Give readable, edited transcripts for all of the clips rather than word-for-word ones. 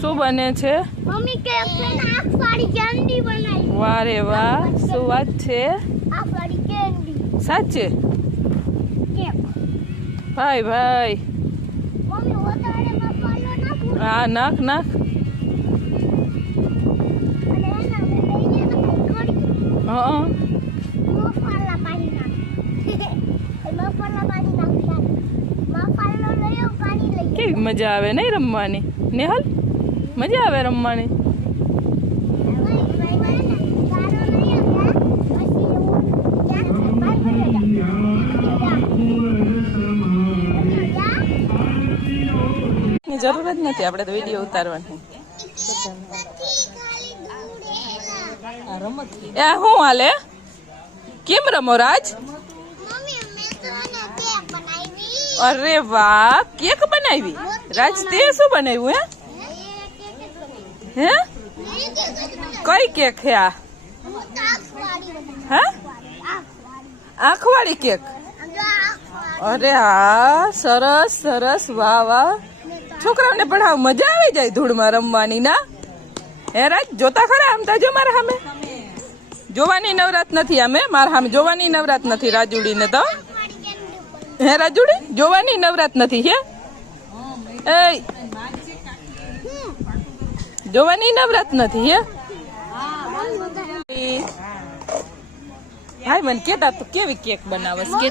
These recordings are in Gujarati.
શું બને છે? મમ્મી કે આંખ વાળી કેન્ડી બનાવી. વાહ રે વાહ, શું વાત છે? આંખ વાળી કેન્ડી. સાચે? કેક. ભાઈ ભાઈ. મમ્મી ઓતાડે મસાલો નાખું. હા, નાખ નાખ. અને એના મે લઈને કરી. હા. મસાલા પાણી નાખ. મસાલા પાણી નાખ. મસાલો લયો પાણી લઈ. કેવી મજા આવે નહીં રમવાની નેહલ? મજા આવે રમવાની. જરૂર જ નથી, આપણે તો વિડીયો ઉતારવાની. એ શું હાલે? કેમ રમો રાજ? અરે વાહ, કેક બનાવી. રાજ તે શું બનાવ્યું હે? હે? કઈ કેક હે આ? હે? આંખવાળી કેક. અરે હા, સરસ સરસ, વાહ વાહ. છોકરાઓને પણ હા મજા આવી જાય ધૂળમાં રમવાની ના? હે રાજ, જોતા ખરા આમ તાજો મારા સામે? જોવાની નવરાત નથી આમે, મારા સામે જોવાની નવરાત નથી રાજુડીને તો. હે રાજુડી, જોવાની નવરાત નથી હે? એ જોવાની નવરાત નથી હે? ભાઈ મને કેતા તું કેવી કેક બનાવસ કે?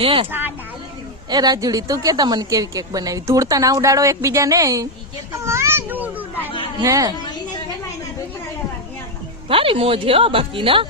હે એ રાજુડી, તું કેતા મને કેવી કેક બનાવી? ધૂળતા ના ઉડાડો એકબીજા ને. હે ભારી મોજ હે બાકી ના.